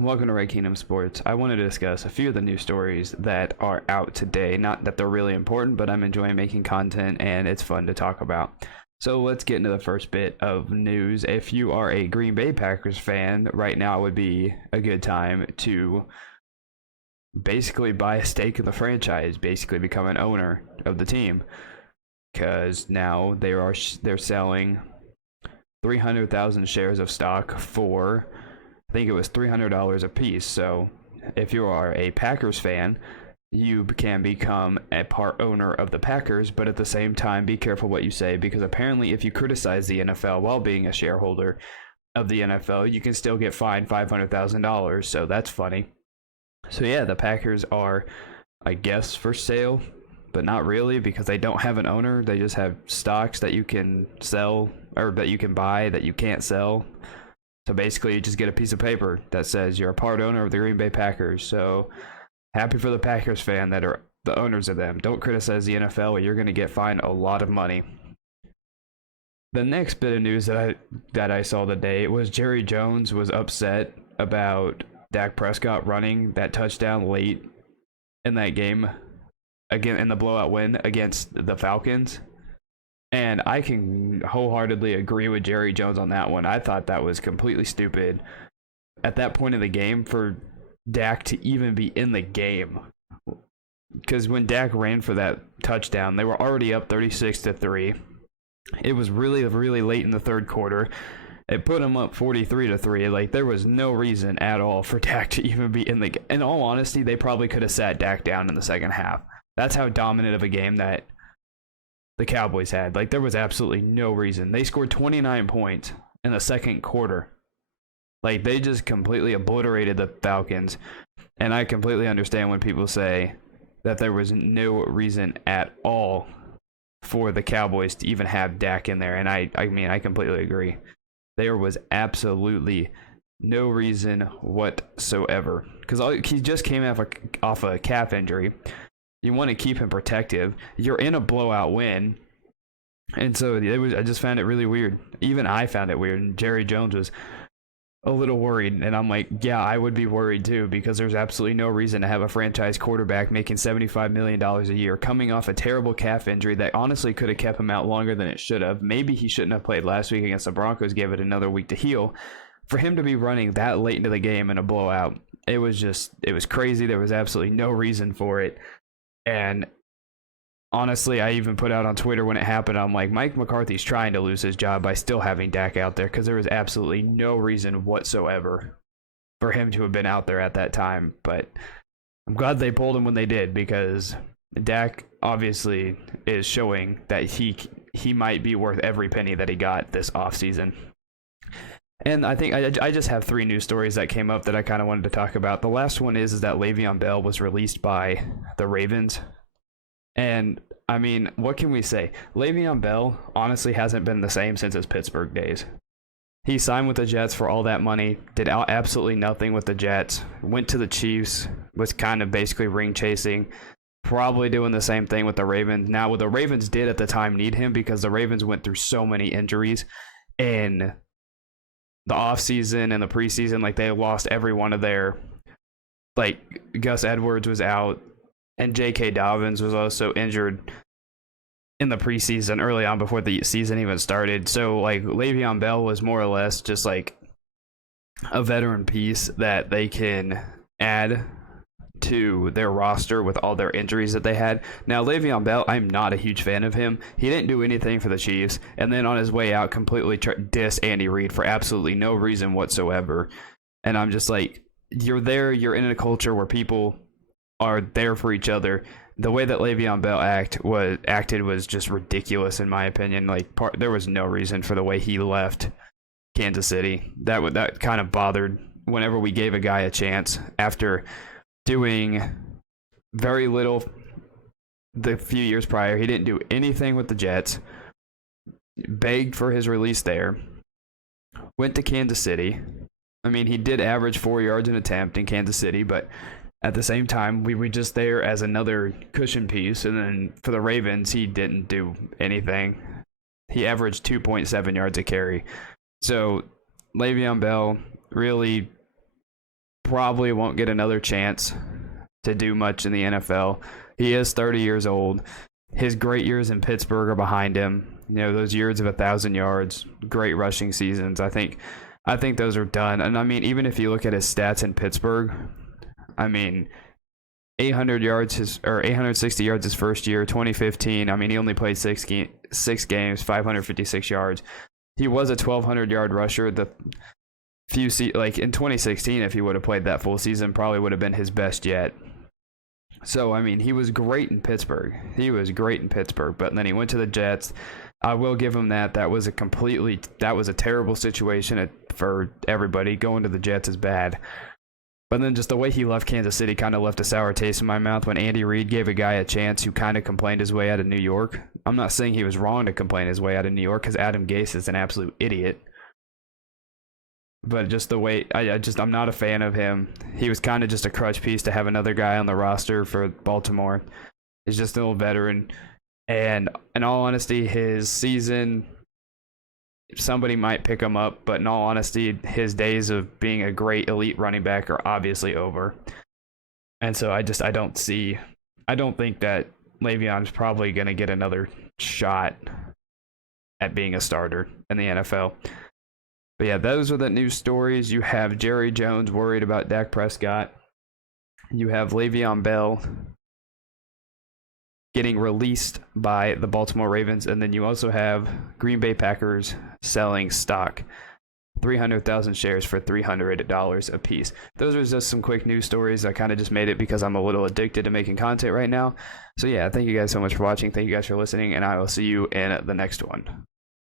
Welcome to Red Kingdom Sports. I want to discuss a few of the news stories that are out today. Not that they're really important, but I'm enjoying making content and it's fun to talk about. So let's get into the first bit of news. If you are a Green Bay Packers fan, right now would be a good time to basically buy a stake in the franchise, basically become an owner of the team, because now they're selling 300,000 shares of stock for, I think it was $300 a piece. So if you are a Packers fan, you can become a part owner of the Packers, but at the same time, be careful what you say, because apparently if you criticize the NFL while being a shareholder of the NFL, you can still get fined $500,000. So that's funny. So yeah, the Packers are, I guess, for sale, but not really, because they don't have an owner. They just have stocks that you can sell, or that you can buy that you can't sell. So basically, you just get a piece of paper that says you're a part owner of the Green Bay Packers. So happy for the Packers fan that are the owners of them. Don't criticize the NFL or you're going to get fined a lot of money. The next bit of news that I saw today was Jerry Jones was upset about Dak Prescott running that touchdown late in that game, again in the blowout win against the Falcons. And I can wholeheartedly agree with Jerry Jones on that one. I thought that was completely stupid at that point in the game for Dak to even be in the game. Because when Dak ran for that touchdown, they were already up 36-3. It was really, really late in the third quarter. It put them up 43-3. Like, there was no reason at all for Dak to even be in the game. In all honesty, they probably could have sat Dak down in the second half. That's how dominant of a game that the Cowboys had. Like, there was absolutely no reason. They scored 29 points in the second quarter. Like, they just completely obliterated the Falcons. And I completely understand when people say that there was no reason at all for the Cowboys to even have Dak in there. And I mean, I completely agree. There was absolutely no reason whatsoever. Because he just came off a calf injury. You want to keep him protective. You're in a blowout win. And so I just found it really weird. Even I found it weird. And Jerry Jones was a little worried. And I'm like, yeah, I would be worried too, because there's absolutely no reason to have a franchise quarterback making $75 million a year coming off a terrible calf injury that honestly could have kept him out longer than it should have. Maybe he shouldn't have played last week against the Broncos, gave it another week to heal. For him to be running that late into the game in a blowout, it was crazy. There was absolutely no reason for it. And honestly, I even put out on Twitter when it happened, I'm like, Mike McCarthy's trying to lose his job by still having Dak out there, because there was absolutely no reason whatsoever for him to have been out there at that time. But I'm glad they pulled him when they did, because Dak obviously is showing that he might be worth every penny that he got this offseason. And I think I just have three news stories that came up that I kind of wanted to talk about. The last one is that VeonBell was released by the Ravens. And, I mean, what can we say? VeonBell honestly hasn't been the same since his Pittsburgh days. He signed with the Jets for all that money, did absolutely nothing with the Jets, went to the Chiefs, was kind of basically ring chasing, probably doing the same thing with the Ravens. Now, what the Ravens did at the time need him, because the Ravens went through so many injuries in the offseason and the preseason. Like, they lost every one of their, like, Gus Edwards was out, and J.K. Dobbins was also injured in the preseason early on before the season even started. So, like, Le'Veon Bell was more or less just like a veteran piece that they can add to their roster with all their injuries that they had. Now, Le'Veon Bell, I'm not a huge fan of him. He didn't do anything for the Chiefs, and then on his way out completely dissed Andy Reid for absolutely no reason whatsoever. And I'm just like, you're there, you're in a culture where people are there for each other. The way that Le'Veon Bell acted was just ridiculous, in my opinion. Like, there was no reason for the way he left Kansas City. That kind of bothered whenever we gave a guy a chance after doing very little the few years prior. He didn't do anything with the Jets. Begged for his release there. Went to Kansas City. I mean, he did average 4 yards an attempt in Kansas City, but at the same time, we were just there as another cushion piece. And then for the Ravens, he didn't do anything. He averaged 2.7 yards a carry. So Le'Veon Bell really probably won't get another chance to do much in the NFL. He is 30 years old. His great years in Pittsburgh are behind him. You know, those years of 1,000 yards, great rushing seasons. I think those are done. And I mean, even if you look at his stats in Pittsburgh, I mean, 800 yards or 860 yards his first year. 2015, I mean, he only played six games, 556 yards. He was a 1,200 yard rusher. The like in 2016, if he would have played that full season, probably would have been his best yet. So I mean, he was great in Pittsburgh. But then he went to the Jets. I will give him that. That was a terrible situation for everybody. Going to the Jets is bad. But then just the way he left Kansas City kind of left a sour taste in my mouth when Andy Reid gave a guy a chance who kind of complained his way out of New York. I'm not saying he was wrong to complain his way out of New York because Adam Gase is an absolute idiot. But just the way, I'm not a fan of him. He was kind of just a crutch piece to have another guy on the roster for Baltimore. He's just an old veteran. And in all honesty, his season, somebody might pick him up, but in all honesty, his days of being a great elite running back are obviously over. And so I don't think that Le'Veon's probably going to get another shot at being a starter in the NFL. But yeah, those are the news stories. You have Jerry Jones worried about Dak Prescott. You have VeonBell getting released by the Baltimore Ravens. And then you also have Green Bay Packers selling stock, 300,000 shares for $300 a piece. Those are just some quick news stories. I kind of just made it because I'm a little addicted to making content right now. So yeah, thank you guys so much for watching. Thank you guys for listening, and I will see you in the next one.